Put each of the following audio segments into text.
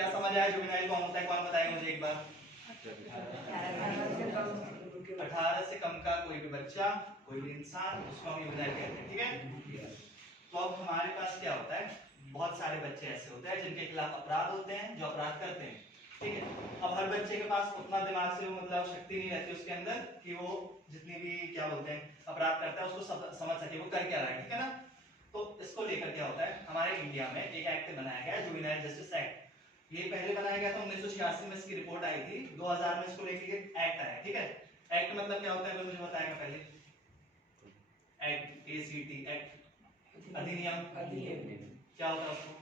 क्या समझ आया जुवेनाइल कौन होता है, कौन बताएगा मुझे एक बार? 18 से कम का कोई भी बच्चा, कोई भी इंसान, उसको हम जुवेनाइल कहते हैं, ठीक है। तो अब हमारे पास क्या होता है, बहुत सारे बच्चे ऐसे होते हैं जिनके खिलाफ अपराध होते हैं, जो अपराध करते हैं, ठीक है। अब हर बच्चे के पास उतना दिमाग से मतलब शक्ति नहीं रहती उसके अंदर कि वो जितनी भी क्या बोलते हैं अपराध करता है उसको समझ सके वो कर क्या रहा है, ठीक है ना। तो इसको लेकर क्या होता है, हमारे इंडिया में एक एक्ट बनाया गया है, जुवेनाइल जस्टिस एक्ट। ये पहले बनाया गया था 1986 में, इसकी रिपोर्ट आई थी, 2000 में इसको लेके एक्ट आया, ठीक है। एक्ट मतलब क्या होता है, मुझे बताएगा पहले? एक्ट, ACT, एक्ट, अधिनियम। क्या होता है उसको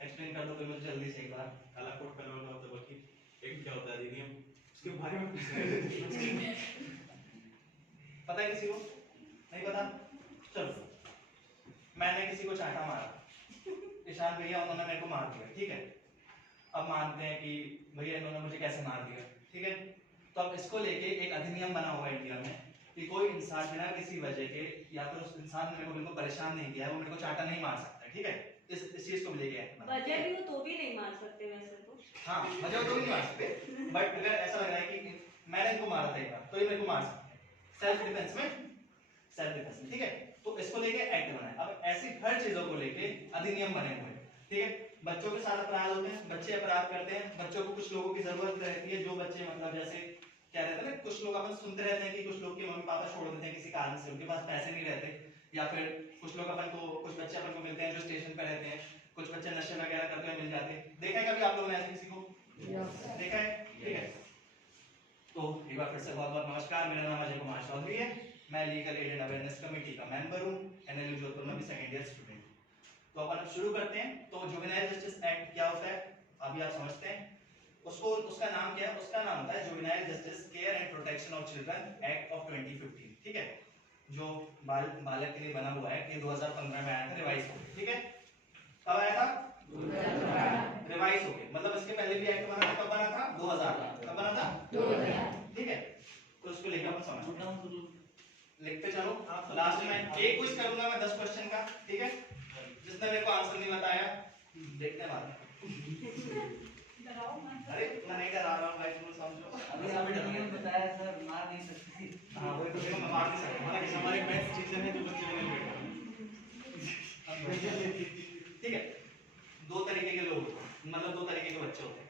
एक्सप्लेन कर दो कोई मुझे जल्दी से एक बार। काला कोट पहना हुआ होता है, बाकी एक क्या होता है अधिनियम, उसके बारे में पूछ पता है किसी को? नहीं पता? चलो, मैंने किसी को चांटा मारा, ईशान भैया उन्होंने मेरे को मार दिया, ठीक है। अब मानते हैं कि भैया इन्होंने मुझे कैसे मार दिया, ठीक है। तो अब इसको लेके एक अधिनियम बना हुआ है इंडिया में कि कोई इंसान बिना किसी वजह के या फिर उस इंसान ने मेरे को बिल्कुल परेशान नहीं किया है, वो मेरे को चांटा नहीं मार सकता, ठीक है। इस चीज को लेके वजह भी हो तो भी नहीं मार सकते वैसे तो। हाँ, वजह हो तो भी नहीं मार सकते, बट अगर ऐसा लग रहा है कि मैंने इनको मारा था एक बार तो ये मेरे को मार सकते हैं, सेल्फ डिफेंस में, सेल्फ डिफेंस में, ठीक है। तो इसको लेके एक्ट बना है। अब ऐसी हर चीजों को लेके अधिनियम बने हुए हैं, ठीक है। बच्चों के साथ अपराध होते हैं, बच्चे अपराध करते हैं, बच्चों को कुछ लोगों की जरूरत रहती है, जो बच्चे मतलब जैसे क्या रहता है ना, कुछ लोग अपन सुनते रहते हैं कि कुछ लोग के मम्मी पापा छोड़ देते हैं किसी कारण से, उनके पास पैसे नहीं रहते, या फिर कुछ लोग अपन को, कुछ बच्चे अपन को मिलते हैं जो स्टेशन पे रहते हैं, कुछ बच्चे नशे वगैरह करते हुए मिल जाते हैं। देखा है कभी आप लोगों ने ऐसे किसी को? देखा है, ठीक है। तो एक बार फिर से बहुत बहुत नमस्कार, मेरा नाम अजय कुमार चौधरी है, मैं legal aid and awareness committee का मेंबर हूँ, NLU जोधपुर में भी सेकंड ईयर स्टूडेंट। तो अपन अब शुरू करते हैं। तो जुवेनाइल जस्टिस एक्ट क्या होता है अभी आप समझते हैं उसको, उसका नाम क्या है? उसका नाम होता है juvenile justice care and protection of children act of 2015, ठीक है। जो बालक के लिए बना हुआ है, ये 2015 में आया था, रिवाइज हो गया, ठीक है। कब आया था? रिवाइज हो गया, मतलब इसके पहले भी एक्ट बना था, कब बना था? 2000 में। कब बना था? 2000, ठीक है। तो उसको लेकर अपन समझ लिखते चलो। लास्ट में एक क्विज करूंगा मैं 10 क्वेश्चन का, ठीक है। जिसने मेरे को आंसर नहीं बताया देखते हैं बाद में। अरे मैं नहीं डरा रहा हूँ भाई, तुम समझो। अभी आपने नियम बताया सर, मार नहीं सकती। हाँ वही तो देखो, मैं मार नहीं सकता, हमारे हमारे मैथ टीचर ने जो बच्चे ने ठीक है। दो तरीके के लोग होते हैं, मतलब दो तरीके के बच्चे होते हैं।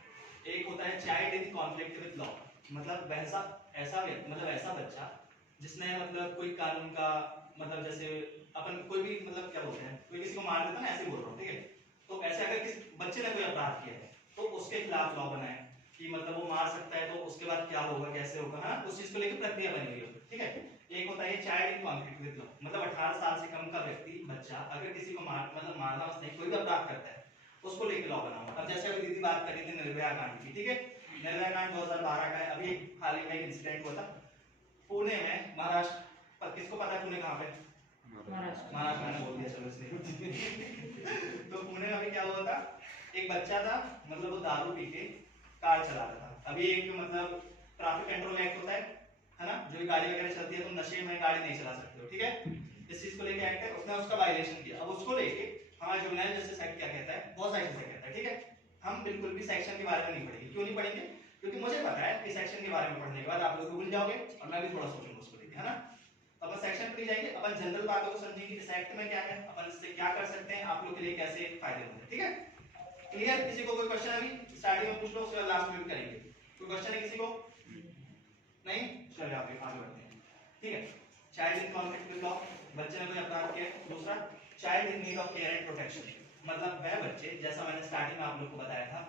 एक होता है child in conflict with law, मतलब वैसा ऐसा मतलब ऐसा बच्चा जिसने मतलब कोई कानून का मतलब जैसे अपन कोई भी मतलब क्या बोलते हैं, कोई किसी को मार देता है ना, ऐसे बोल रहा हूँ, ठीक है। तो ऐसे अगर किसी बच्चे ने कोई अपराध किया है तो उसके खिलाफ लॉ बनाए कि मतलब वो मार सकता है, तो उसके बाद क्या होगा, कैसे होगा, हाँ, उस चीज को लेकर प्रक्रिया बनी हुई है, ठीक है। एक होता है child in conflict with law, मतलब 18 साल से कम का व्यक्ति, बच्चा अगर किसी को मतलब मारना बस नहीं, कोई भी अपराध करता है उसको लेकर लॉ बना हुआ। अब जैसे अभी दीदी बात कर रही थी निर्भया कांड की, ठीक है। निर्भया कांड 2012 का है, अभी हाल ही में एक इंसिडेंट हुआ था पुणे में, महाराष्ट्र। पर किसको पता है पुणे कहाँ पे? महाराष्ट्र, मैंने बोल दिया चलो इसलिए। तो पुणे में अभी क्या हुआ था, एक बच्चा था, मतलब वो दारू पी के कार चला रहा था। अभी एक मतलब ट्रैफिक कंट्रोल एक्ट होता है ना, जो भी गाड़ी वगैरह चलती है, तुम नशे में गाड़ी नहीं चला सकते हो, ठीक है। इस चीज को लेके एक्ट है, उसने उसका वायलेशन किया। अब उसको लेके हमारा जुवेनाइल जस्टिस एक्ट क्या कहता है, बहुत सारी चीजें कहता है, ठीक है। हम बिल्कुल भी सेक्शन के बारे में नहीं पढ़ेंगे। क्यों नहीं पढ़ेंगे? क्योंकि मुझे पता है कि सेक्शन के बारे में पढ़ने के बाद आप लोग भूल जाओगे और मैं भी थोड़ा सोचूंगा उसको लेके, है ना। तो अपन सेक्शन पे जाएंगे, अपन जनरल बातों को समझेंगे, इस एक्ट में क्या है, अपन इससे क्या कर सकते हैं, आप लोग के लिए कैसे फायदेमंद है, ठीक है। क्लियर? किसी को कोई क्वेश्चन अभी स्टार्टिंग में पूछ लो, उसके बाद लास्ट में करेंगे। कोई क्वेश्चन है किसी को? नहीं? चलिए आगे बढ़ते हैं, ठीक है। Child in conflict with law, बच्चे ने कोई अपराध किया। दूसरा, child in need of care and protection, मतलब वह बच्चे, जैसा मैंने स्टार्टिंग में आप लोग को बताया था,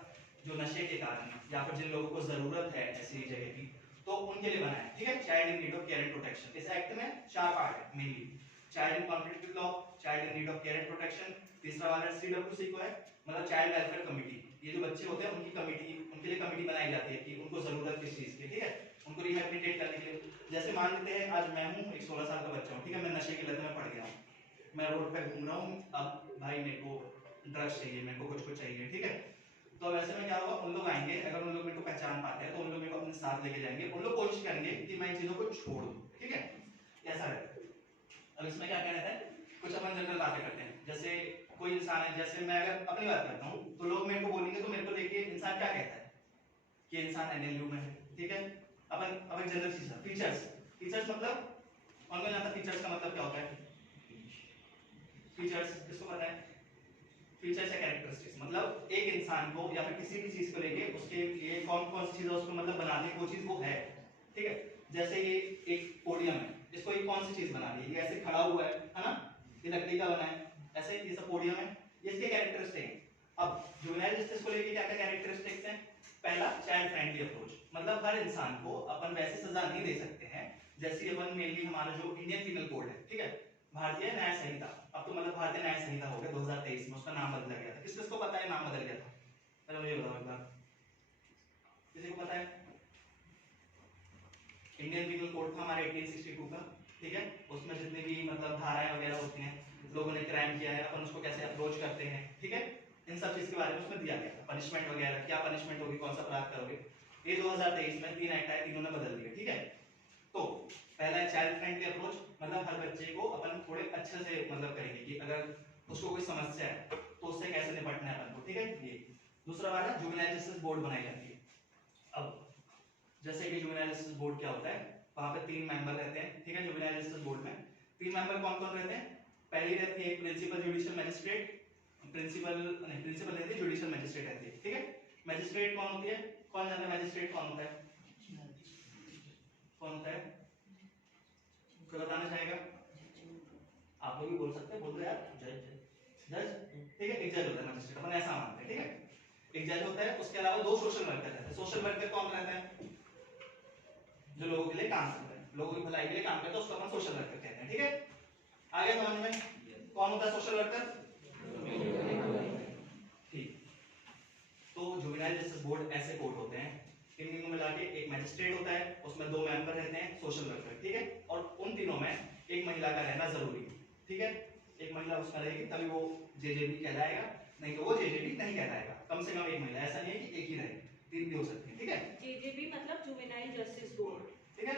जो नशे के कारण या फिर जिन लोगों को जरूरत है ऐसी जगह की, तो उनके लिए बनाया, ठीक है। Child in need of care and protection, इस एक्ट में 4 पार्ट है mainly, child in conflict with law, child in need of care and protection. तीसरा वाला CWC को है, मतलब चाइल्ड वेलफेयर कमेटी, ये जो बच्चे होते हैं उनकी कमेटी, उनके लिए कमेटी बनाई जाती है कि उनको जरूरत किस चीज की, ठीक है, उनको रिहैबिलिटेट करने के लिए। जैसे मान लेते हैं आज मैं हूँ एक 16 साल का बच्चा हूँ, ठीक है, मैं नशे की लत में पड़ गया हूँ, मैं रोड पे घूम रहा हूँ, अब भाई मेरे को ड्रग्स चाहिए, मेरे को कुछ चाहिए, ठीक है। तो वैसे में क्या होगा, उन लोग आएंगे, अगर उन लोग मेरे को पहचान पाते हैं तो उन लोग मेरे को अपने साथ लेके जाएंगे, उन लोग कोशिश करेंगे कि मैं इन चीजों को छोड़ दूं, ठीक है, ऐसा रहता है। अब इसमें क्या कहना है, कुछ अपन जनरल बातें करते हैं। जैसे कोई इंसान है, जैसे मैं अगर अपनी बात करता हूँ तो लोग मेरे को बोलेंगे तो मेरे को कि इंसान NLU में है, ठीक है। अपन अब एक जनरल चीज है फीचर्स। फीचर्स मतलब कौन कौन जानता है फीचर्स का मतलब क्या होता है? फीचर्स किसको पता है? फीचर्स या कैरेक्टरिस्टिक्स मतलब एक इंसान को या फिर किसी भी चीज को लेके उसके लिए कौन कौन सी चीजें उसको मतलब बनाने की वो चीज वो है, ठीक है। जैसे ये एक पोडियम है, इसको ये कौन सी चीज बना दी है? ये ऐसे खड़ा हुआ है ना, ये लकड़ी का बना है, ऐसे ये सब पोडियम है, ये इसके कैरेक्टरिस्टिक हैं। अब जुवेनाइल जस्टिस को लेके क्या क्या कैरेक्टरिस्टिक्स हैं? पहला, चाइल्ड फ्रेंडली अप्रोच, मतलब हर इंसान को अपन वैसे सजा नहीं दे सकते हैं जैसी अपन मेनली हमारा जो इंडियन पीनल कोड है, ठीक है, भारतीय न्याय संहिता, अब तो मतलब भारतीय न्याय संहिता हो गया 2023 में, उसका नाम बदला गया था। किस किसको पता है नाम बदल गया था? पहले मुझे बताओ एक बार, किसी को पता है? इंडियन पीनल कोड था हमारे 1862 का, ठीक है, उसमें जितनी भी मतलब धाराएं वगैरह होती हैं, लोगों ने क्राइम किया है, अपन उसको कैसे अप्रोच करते हैं, ठीक है, इन सब चीज के बारे में उसमें दिया गया था। पनिशमेंट वगैरह, क्या पनिशमेंट होगी, कौन सा अपराध करोगे, ये 2023 में 3 एक्ट आए, तीनों ने बदल दिए, ठीक है। तो पहला है चाइल्ड फ्रेंडली अप्रोच, मतलब हर बच्चे को अपन थोड़े अच्छे से मतलब करेंगे कि अगर उसको कोई समस्या है तो उससे कैसे निपटना है अपन को, ठीक है, ये। दूसरा वाला जुवेनाइल जस्टिस बोर्ड बनाई जाती है। अब जैसे कि जुवेनाइल जस्टिस बोर्ड क्या होता है, वहां पे 3 मेंबर रहते हैं, ठीक है। जुवेनाइल जस्टिस बोर्ड में 3 मेंबर कौन कौन रहते हैं? पहली रहती है प्रिंसिपल जुडिशियल मैजिस्ट्रेट, प्रिंसिपल रहती है जुडिशियल मैजिस्ट्रेट रहती है, ठीक है। मैजिस्ट्रेट कौन होती है? कौन जानता है मैजिस्ट्रेट कौन होता है? कौन होता है? कोई बताना चाहेगा? आप लोग भी बोल सकते हैं, बोल दो यार। जज, जज, ठीक है, एक जज होता है मैजिस्ट्रेट, अपन ऐसा मानते हैं, ठीक है। एक जज होता है, उसके अलावा 2 सोशल वर्कर रहते हैं। सोशल वर्कर कौन रहते हैं? जो लोगों के लिए काम करते हैं, लोगों की भलाई के लिए काम करते हैं, उसको अपन सोशल वर्कर कहते हैं, ठीक है। आगे समझ में कौन होता है सोशल वर्कर? ठीक। तो जुवेनाइल जस्टिस बोर्ड ऐसे कोर्ट होते हैं, इन तीनों मिला के एक मैजिस्ट्रेट होता है, उसमें 2 मेंबर रहते हैं सोशल वर्कर, ठीक है, और उन तीनों में एक महिला का रहना जरूरी है, ठीक है। एक महिला उसमें रहेगी तभी वो जेजेबी कहलाएगा, नहीं तो वो जेजेबी नहीं कहलाएगा। कम से कम एक महिला, ऐसा नहीं है कि एक ही रहे, 3 भी हो सकती है, ठीक है। जेजेबी मतलब जुवेनाइल जस्टिस बोर्ड, ठीक है।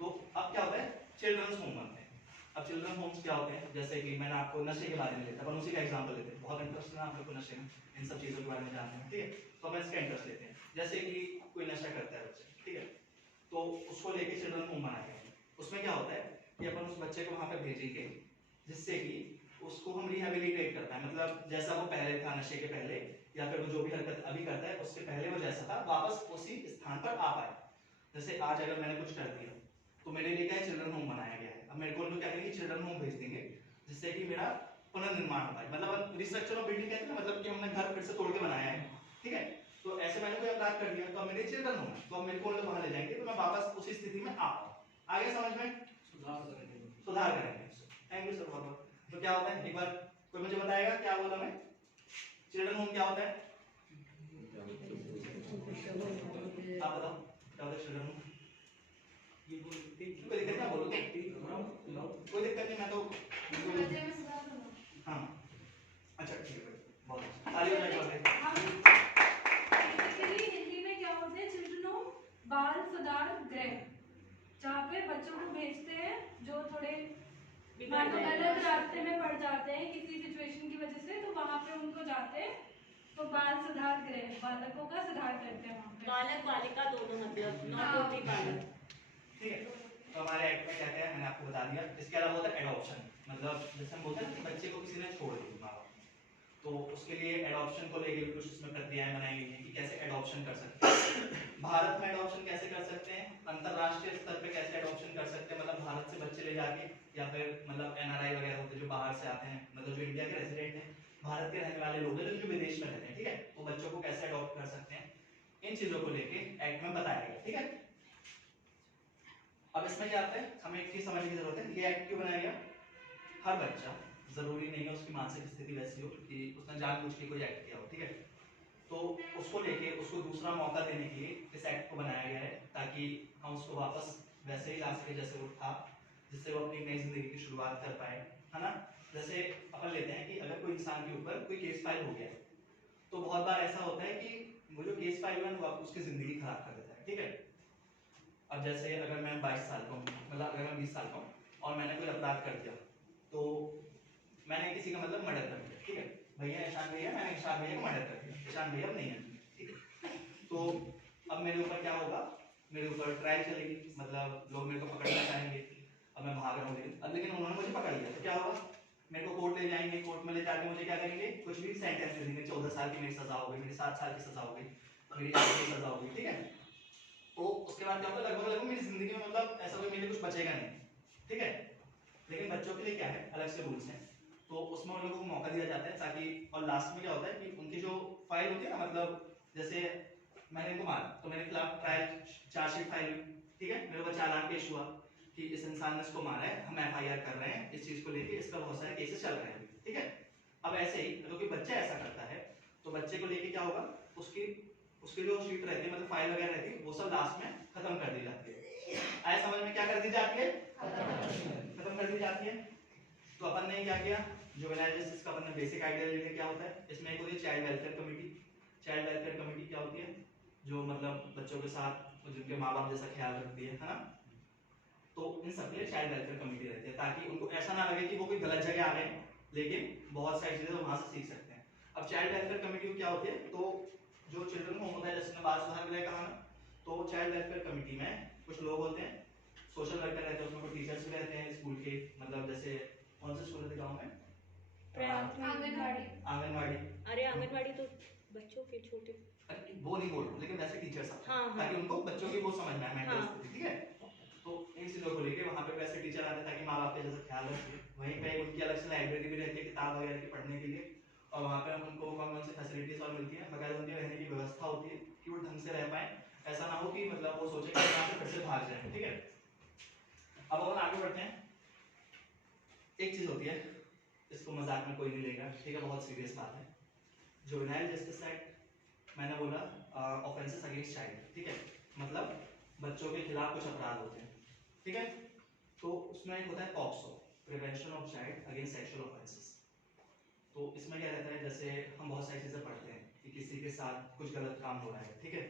तो अब क्या होता है, चिल्ड्रंस होम बनते हैं। अब चिल्ड्रन होम्स क्या होते हैं, जैसे कि मैंने आपको नशे के बारे में लेता, अपन उसी का एग्जांपल लेते हैं, बहुत इंटरेस्ट है आप लोग को नशे में, इन सब चीजों के बारे में जानने में, ठीक है, तो अपन इसका इंटरेस्ट लेते हैं। जैसे कि कोई नशा करता है बच्चा, ठीक है, तो उसको लेके चिल्ड्रन होम बनाया गया है। उसमें क्या होता है कि अपन उस बच्चे को वहां पे भेजेंगे जिससे कि उसको हम रिहेबिलिटेट कर पाए, मतलब जैसा वो पहले था नशे के पहले, या फिर वो जो भी हरकत अभी करता है उससे पहले वो जैसा था वापस उसी स्थान पर आ पाए। जैसे आज अगर मैंने कुछ कर दिया तो मेरे लिए क्या चिल्ड्रन होम बनाया गया है, अब मेरे को लोग क्या करेंगे, चिल्ड्रन होम भेज देंगे जिससे कि मेरा पुनर्निर्माण होता है, मतलब रिस्ट्रक्चर ऑफ बिल्डिंग कहते हैं ना, मतलब कि हमने घर फिर से तोड़ के बनाया है, ठीक है। तो ऐसे मैंने कोई अपराध कर दिया तो अब मेरे चिल्ड्रन होम है, तो अब मेरे को लोग वहां ले जाएंगे तो मैं वापस उसी स्थिति में आ पाऊँ। आगे समझ में? सुधार करेंगे। थैंक यू सर, बहुत बहुत। तो क्या होता है, एक बार कोई मुझे बताएगा क्या बोला मैं, चिल्ड्रन होम क्या होता है? आप बताओ क्या होता है चिल्ड्रन होम? कोई दिक्कत नहीं, बोलो कोई दिक्कत नहीं, मैं तो हाँ अच्छा ठीक है, बहुत अच्छा, ताली बजाइए। बेसिकली हिंदी में क्या होते हैं, चिल्ड्रन होम बाल सुधार गृह, जहाँ पे बच्चों को भेजते हैं जो थोड़े मानो गलत रास्ते में पड़ जाते हैं किसी सिचुएशन की वजह से, तो वहाँ पे उनको जाते हैं, तो बाल सुधार गृह, बालकों का सुधार करते हैं वहाँ पे। बालक बालिका दोनों, मतलब नॉट ओनली बालक, ठीक है। तो हमारे एक्ट में क्या क्या है मैंने आपको बता दिया। इसके अलावा होता है एडॉप्शन, मतलब जैसे हम बोलते हैं कि बच्चे को किसी ने छोड़ दिया माँ बाप, तो उसके लिए एडॉप्शन को लेकर कुछ उसमें प्रक्रियाएं बनाई गई हैं कि कैसे एडॉप्शन कर सकते हैं, भारत में एडॉप्शन कैसे कर सकते हैं, अंतरराष्ट्रीय स्तर पे कैसे एडॉप्शन कर सकते हैं, मतलब भारत से बच्चे ले जाके, या फिर मतलब NRI वगैरह होते हैं जो बाहर से आते हैं, मतलब जो इंडिया के रेजिडेंट हैं, भारत के रहने वाले लोग हैं जो विदेश में रहते हैं, ठीक है, वो बच्चों को कैसे अडॉप्ट कर सकते हैं, इन चीजों को लेके एक्ट में बताया गया, ठीक है। अब इसमें क्या आता है, हमें एक चीज समझने की जरूरत है, ये एक्ट क्यों बनाया गया? हर बच्चा, जरूरी नहीं है उसकी मानसिक स्थिति वैसी हो कि उसने जानबूझ के कोई एक्ट किया हो, ठीक है, तो उसको लेके उसको दूसरा मौका देने के लिए इस एक्ट को बनाया गया है, ताकि हम उसको वापस वैसे ही ला सके जैसे वो था, जिससे वो अपनी नई जिंदगी की शुरुआत कर पाए, है ना। जैसे अपन लेते हैं कि अगर कोई इंसान के ऊपर कोई केस फाइल हो गया तो बहुत बार ऐसा होता है कि वो जो केस फाइल हुआ है वो उसकी जिंदगी खराब कर देता है, ठीक है। अब जैसे अगर मैं 22 साल का हूँ, मतलब अगर मैं 20 साल का हूँ और मैंने कोई अपराध कर दिया, तो मैंने किसी का मतलब मर्डर कर दिया, ठीक है, भैया ईशान भैया, मैंने ईशान भैया को मर्डर कर दिया, ईशान भैया अब नहीं है, ठीक है, तो अब मेरे ऊपर क्या होगा, मेरे ऊपर ट्रायल चलेगी, मतलब लोग मेरे को पकड़ना चाहेंगे, अब मैं भाग रहा हूँ लेकिन उन्होंने मुझे पकड़ लिया तो क्या होगा, मेरे को कोर्ट ले जाएंगे, कोर्ट में ले जाके मुझे क्या करेंगे, कुछ भी सेंटेंस दे देंगे, 14 साल की मेरी सजा हो गई, मेरी 7 साल की सजा हो गई, मेरी 8 की सजा हो गई, ठीक है। तो उसके बाद क्या होगा, लगभग लगभग मेरी जिंदगी में मतलब ऐसा कोई मेरे लिए कुछ बचेगा नहीं, ठीक है। लेकिन बच्चों के लिए क्या है, अलग से रूल्स हैं, तो उसमें उन लोगों को मौका दिया जाता है ताकि, और लास्ट में क्या होता है कि उनकी जो फाइल होती है ना, मतलब जैसे मैंने इनको मारा तो मेरे खिलाफ ट्रायल चार्जशीट फाइल हुई, ठीक है, मेरे ऊपर चालान पेश हुआ कि इस इंसान ने इसको मारा है, हम एफआईआर कर रहे हैं इस चीज को लेके, इस पर बहुत सारे केसेस चल रहे हैं, ठीक है। अब ऐसे ही अगर कोई बच्चा ऐसा करता है तो बच्चे को लेके क्या होगा, उसकी जो शीट रहती है, मतलब फाइल वगैरह रहती है, वो सब लास्ट में खत्म कर दी जाती है। आए समझ में, क्या कर दी जाती है, खत्म कर दी जाती है। तो अपन ने क्या किया, जुवेनाइल जस्टिस का अपन ने बेसिक आइडिया ले लिया क्या होता है। इसमें एक होती है child welfare committee. Child welfare committee क्या होती है, जो मतलब बच्चों के साथ जिनके माँ बाप जैसा ख्याल रखती है ना, तो इन सब के लिए चाइल्ड वेलफेयर कमेटी रहती है, ताकि उनको ऐसा ना लगे कि वो कोई गलत जगह आ गए, लेकिन बहुत सारी चीजें वहां से सीख सकते हैं। अब चाइल्ड वेलफेयर कमेटी क्या होती है, तो जो चिल्ड्रन होम होता है, जैसे बाल सुधार गृह कहा ना, तो चाइल्ड वेलफेयर कमेटी में कुछ लोग होते हैं, सोशल वर्कर रहते हैं, उसमें कुछ टीचर्स भी रहते हैं स्कूल के, मतलब जैसे कौन से स्कूल थे गाँव में, आंगनवाड़ी। अरे आंगनवाड़ी तो बच्चों के छोटे, वो नहीं बोल रहा हूँ, लेकिन वैसे टीचर्स आते हैं, हाँ, हाँ। ताकि उनको बच्चों की वो समझ में आए मेंटल हाँ। स्थिति, ठीक है। तो इन चीजों को लेके वहाँ पे वैसे टीचर आते हैं ताकि माँ बाप का जैसा ख्याल रखें। वहीं पे उनकी अलग से लाइब्रेरी भी रहती है किताब वगैरह की पढ़ने के लिए, और वहाँ पे उनको कौन कौन सी फैसिलिटीज और मिलती है, बगैर उनके रहने की व्यवस्था होती है कि वो ढंग से रह पाए, ऐसा ना हो कि मतलब वो सोचे कि यहाँ से फिर से भाग जाए, ठीक है। अब अपन आगे बढ़ते हैं। एक चीज होती है, इसको मजाक में कोई नहीं लेगा, ठीक है, बहुत सीरियस बात है। जुवेनाइल जस्टिस एक्ट, मैंने बोला ऑफेंसेस अगेंस्ट चाइल्ड, ठीक है, मतलब बच्चों के खिलाफ कुछ अपराध होते हैं, ठीक है। तो उसमें एक होता है POCSO, prevention of child against sexual offences. तो इसमें क्या रहता है, जैसे हम बहुत सारी चीजें पढ़ते हैं कि किसी के साथ कुछ गलत काम हो रहा है, ठीक है,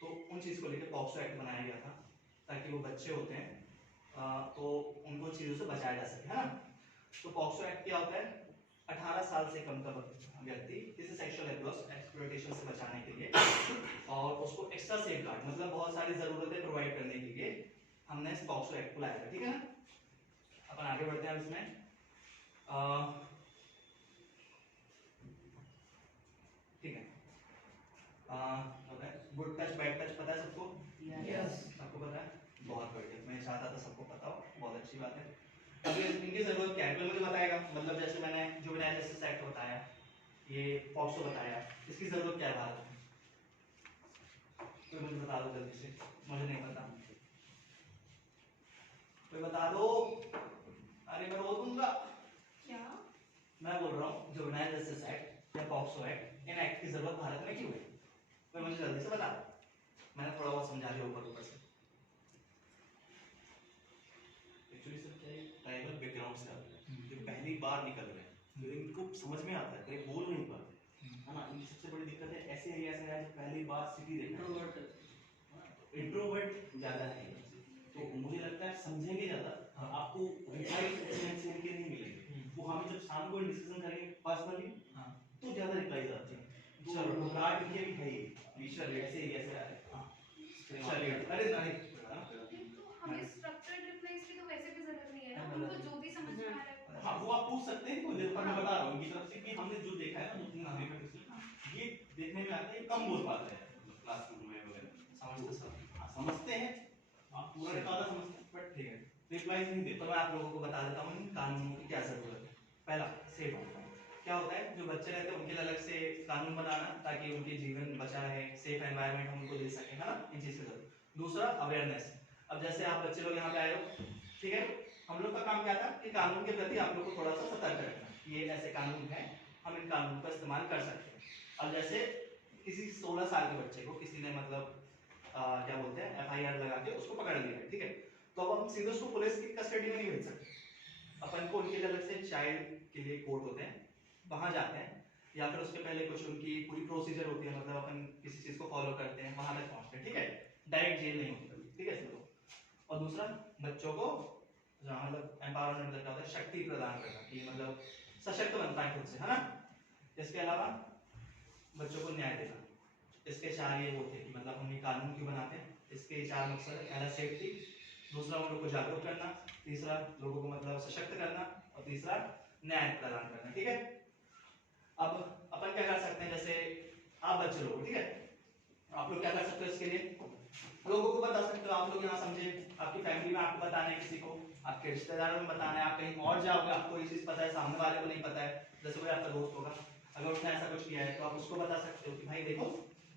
तो उन चीज को लेकर पॉक्सो एक्ट बनाया गया था ताकि वो बच्चे होते हैं तो उनको चीजों से बचाया जा सके, है ना। तो पॉक्सो एक्ट क्या होता है, 18 साल से कम का व्यक्ति किसी सेक्सुअल एब्यूज एक्सप्लॉयटेशन से बचाने के लिए और उसको एक्स्ट्रा सेफगार्ड, मतलब बहुत सारी जरूरतें प्रोवाइड करने के लिए हमने इस पॉक्सो एक्ट को लाया था, ठीक है ना। अपन आगे बढ़ते हैं इसमें। ठीक है, गुड टच बैड टच पता है सबको, यस सबको पता है, बहुत बढ़िया, मैं चाहता था सबको पता हो, बहुत अच्छी बात है। अब इनकी जरूरत क्या है, कोई मुझे बताएगा, मतलब जैसे मैंने जुवेनाइल जस्टिस एक्ट बताया, ये पॉक्सो बताया, इसकी जरूरत क्या है भारत में, कोई मुझे बता दो जल्दी से, मुझे नहीं पता, कोई बता दो, अरे मैं रोक दूंगा। क्या? मैं बोल रहा हूँ जुवेनाइल जस्टिस एक्ट या पॉक्सो एक्ट, इन एक्ट की जरूरत भारत में क्यों है, कोई मुझे जल्दी से बता दो, मैंने थोड़ा बहुत समझा दिया ऊपर ऊपर से। एक्चुअली सर क्या है, ट्राइबल बैकग्राउंड से आते हैं, जो पहली बार निकल रहे हैं, जो इनको समझ में आता है, कहीं बोल नहीं पाते, है ना। इनकी सबसे बड़ी दिक्कत है ऐसे एरिया से है जो पहली बार सिटी देखना है, इंट्रोवर्ट ज्यादा है, तो मुझे लगता है समझेंगे ज्यादा, आपको रिप्लाई इनके नहीं मिलेंगे, वो हम जब शाम को डिस्कशन करेंगे पर्सनली हाँ तो ज्यादा रिप्लाई आते हैं, तो चलो। घबराहट इनके भी है ही, चलिए। ऐसे एरिया से आ रहे हैं। हाँ। चलिए, अरे नहीं, तो हमें स्ट्रक्चर्ड रिप्लाईज की तो वैसे भी जरूरत नहीं है ना, उनको जो भी समझ में आ रहा है। हाँ वो आप पूछ सकते हैं, तो देखो मैं बता रहा हूँ इनकी तरफ से कि हमने जो देखा है ना 2-3 पेपर से, ये देखने में आता है कम बोल पाते हैं क्लासरूम में वगैरह, समझते सब, हाँ समझते हैं, आप पूरा निकाला समझते हैं, बट ठीक है। रिप्लाईज नहीं देते। तो मैं आप लोगों को बता देता हूँ इन कानूनों की क्या जरूरत है। पहला, सेफ क्या होता है, जो बच्चे रहते हैं उनके लिए अलग से कानून बनाना ताकि उनके जीवन बचा रहे, सेफ एनवायरनमेंट हम उनको दे सकें, है ना, इन चीज की जरूरत। दूसरा, अवेयरनेस। अब जैसे आप बच्चे लोग यहाँ पे आए हो, ठीक है, हम लोग का काम क्या था कि कानून के प्रति आप लोग को थोड़ा सा सतर्क रखना, ये ऐसे कानून है, हम इन कानून का इस्तेमाल कर सकते हैं। अब जैसे किसी 16 साल के बच्चे को किसी ने मतलब क्या बोलते हैं एफआईआर लगा के उसको पकड़ लिया है, ठीक है, तो अब हम सीधे उसको पुलिस की कस्टडी में नहीं भेज सकते, अपन को उनके लिए अलग से चाइल्ड के लिए कोर्ट होते हैं, वहां जाते हैं, या फिर उसके पहले कुछ उनकी पूरी प्रोसीजर होती है, मतलब अपन किसी चीज को फॉलो करते हैं, वहां तक पहुंचते हैं, ठीक है, डायरेक्ट जेल नहीं होती कभी, ठीक है इसमें तो। और दूसरा, बच्चों को जहाँ मतलब एम्पावरमेंट मतलब क्या होता है, शक्ति प्रदान करना, कि मतलब सशक्त बनता है खुद से, है ना। इसके अलावा बच्चों को न्याय देना, इसके 4 ये वो थे कि मतलब हम ये कानून क्यों बनाते हैं, इसके 4 मकसद है। पहला सेफ्टी, दूसरा उन लोगों को जागरूक करना, तीसरा लोगों को मतलब सशक्त करना, और तीसरा न्याय प्रदान करना। ठीक है, अब अपन क्या कर सकते हैं, जैसे आप बच्चे लोग, ठीक है, आप लोग क्या कर सकते हो इसके लिए, लोगों को बता सकते हो। आप लोग यहाँ समझे, आपकी फैमिली में आपको बताना है, किसी को आपके रिश्तेदारों में बताना है, आप कहीं और जाओगे आपको ये चीज पता है, सामने वाले को नहीं पता है, जैसे कोई आपका दोस्त होगा, अगर उसने ऐसा कुछ किया है तो आप उसको बता सकते हो कि भाई देखो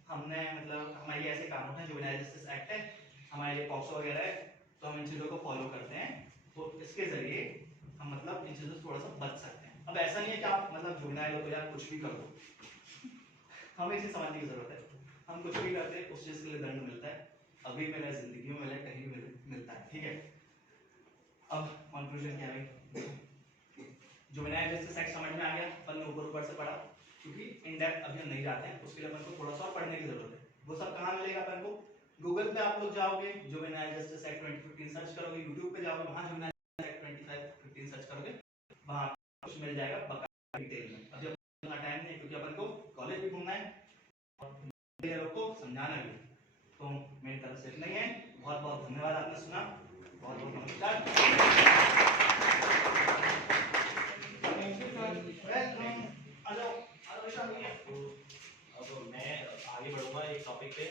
हमने मतलब हमारे ऐसे कानून है, जुवेनाइल जस्टिस एक्ट है, हमारे लिए पॉक्सो वगैरह है, तो हम इन चीज़ों को फॉलो करते हैं, तो इसके जरिए हम मतलब इन चीज़ों से थोड़ा सा बच सकते हैं। अब ऐसा नहीं है कि आप मतलब जुवेनाइल हो तो यार कुछ भी कर दो, हमें इसे समझने की जरूरत है, हम कुछ भी करते हैं उस चीज़ के लिए दंड मिलता है, अभी मेरा जिंदगी में मिला है, कहीं भी मिलता है। ठीक है, अब कंक्लूजन क्या है, जुवेनाइल जस्टिस एक्ट समझ में आ गया, अपन ने ऊपर से पढ़ा, क्योंकि इन डेप्थ अभी हम नहीं जाते हैं, उसके लिए अपन को थोड़ा सा और पढ़ने की जरूरत है। वो सब कहाँ मिलेगा अपन को, गूगल पे आप लोग जाओगे जुवेनाइल जस्टिस एक्ट 2015 सर्च करोगे, यूट्यूब पे जाओगे वहाँ जुवेनाइल एक्ट 2015 सर्च करोगे, वहाँ कुछ मिल जाएगा बकायदा डिटेल में। अभी अपना टाइम नहीं है क्योंकि अपन को कॉलेज भी घूमना है और लोग को समझाना भी, तो मेरी तरफ से इतना ही है। बहुत बहुत धन्यवाद, आपने सुना, बहुत बहुत नमस्कार। अब मैं आगे बढ़ूंगा एक टॉपिक पे